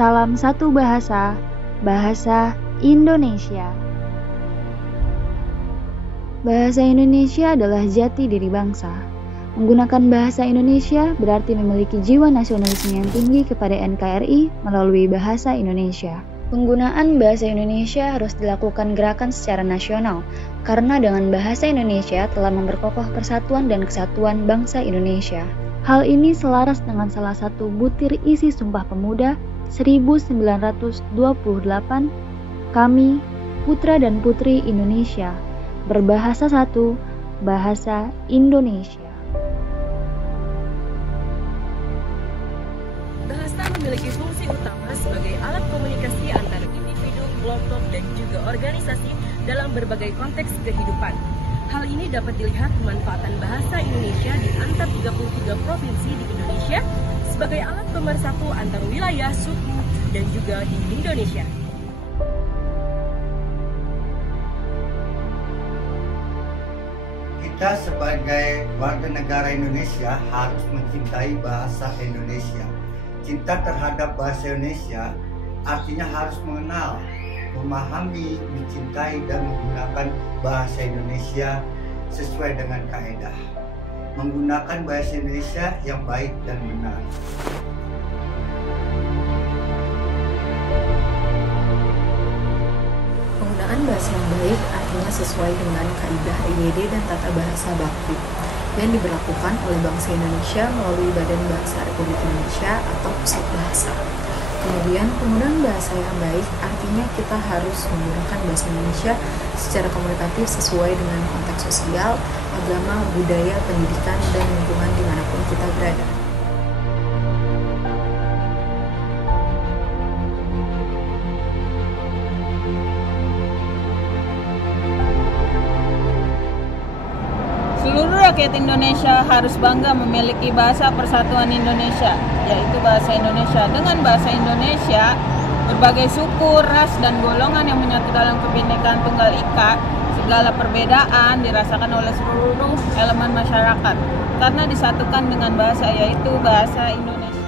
Salam satu bahasa, bahasa Indonesia. Bahasa Indonesia adalah jati diri bangsa. Menggunakan bahasa Indonesia berarti memiliki jiwa nasionalisme yang tinggi kepada NKRI melalui bahasa Indonesia. Penggunaan bahasa Indonesia harus dilakukan gerakan secara nasional, karena dengan bahasa Indonesia telah memperkokoh persatuan dan kesatuan bangsa Indonesia. Hal ini selaras dengan salah satu butir isi Sumpah Pemuda 1928, kami, putra dan putri Indonesia, berbahasa satu, bahasa Indonesia. Bahasa memiliki fungsi utama sebagai alat komunikasi antara individu, kelompok, dan juga organisasi dalam berbagai konteks kehidupan. Hal ini dapat dilihat pemanfaatan bahasa Indonesia di antara 33 provinsi di Indonesia sebagai alat pemersatu antar wilayah, suku, dan juga di Indonesia. Kita sebagai warga negara Indonesia harus mencintai bahasa Indonesia. Cinta terhadap bahasa Indonesia artinya harus mengenal, memahami, mencintai, dan menggunakan bahasa Indonesia sesuai dengan kaidah. Menggunakan bahasa Indonesia yang baik dan benar. Penggunaan bahasa yang baik artinya sesuai dengan kaidah IYD dan tata bahasa baku yang diberlakukan oleh bangsa Indonesia melalui Badan Bahasa Republik Indonesia atau Pusat Bahasa. Kemudian, penggunaan bahasa yang baik artinya kita harus menggunakan bahasa Indonesia secara komunikatif sesuai dengan konteks sosial, agama, budaya, pendidikan, dan lingkungan dimanapun kita berada. Seluruh rakyat Indonesia harus bangga memiliki bahasa persatuan Indonesia, yaitu bahasa Indonesia. Dengan bahasa Indonesia, berbagai suku, ras, dan golongan yang menyatu dalam kebinekaan Tunggal Ika, segala perbedaan dirasakan oleh seluruh elemen masyarakat, karena disatukan dengan bahasa, yaitu bahasa Indonesia.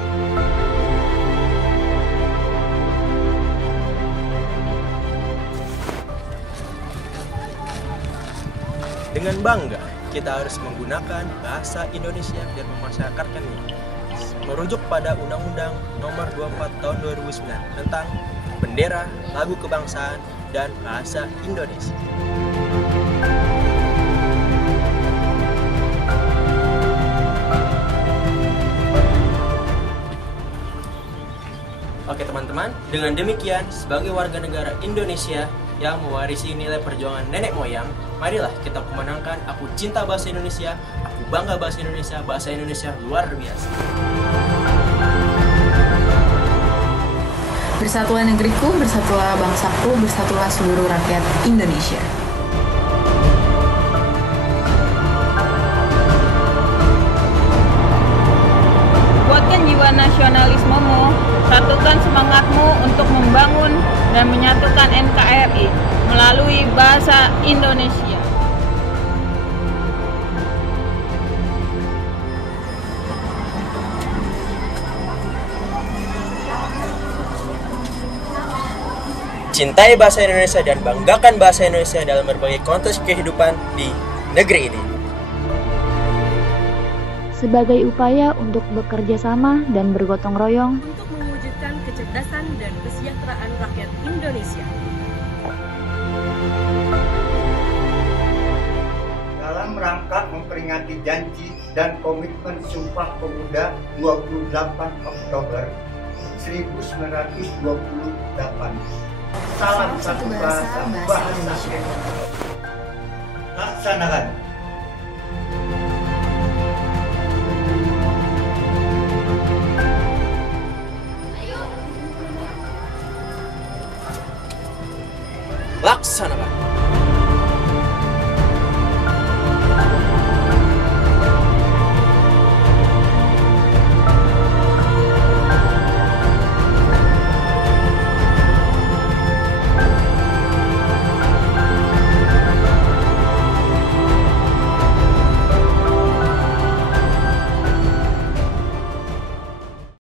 Dengan bangga, kita harus menggunakan bahasa Indonesia dan memasyarakatkannya. Merujuk pada Undang-Undang Nomor 24 Tahun 2009 tentang bendera, lagu kebangsaan, dan bahasa Indonesia. Oke teman-teman, dengan demikian sebagai warga negara Indonesia yang mewarisi nilai perjuangan nenek moyang, marilah kita kumenangkan Aku Cinta Bahasa Indonesia, Aku Bangga Bahasa Indonesia luar biasa. Bersatulah negeriku, bersatulah bangsaku, bersatulah seluruh rakyat Indonesia. Kuatkan jiwa nasionalismemu, satukan semangatmu untuk membangun dan menyatukan NKRI melalui bahasa Indonesia. Cintai bahasa Indonesia dan banggakan bahasa Indonesia dalam berbagai konteks kehidupan di negeri ini. Sebagai upaya untuk bekerja sama dan bergotong royong Untuk mewujudkan kecerdasan dan kesejahteraan rakyat Indonesia. Dalam rangka memperingati janji dan komitmen Sumpah Pemuda 28 Oktober 1928. Salam satu bahasa, bahasa Indonesia. Laksanakan. Laksanakan.